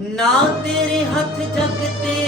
ਨਾ ਤੇਰੇ ਹੱਥ ਜਗ ਤੇ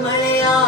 my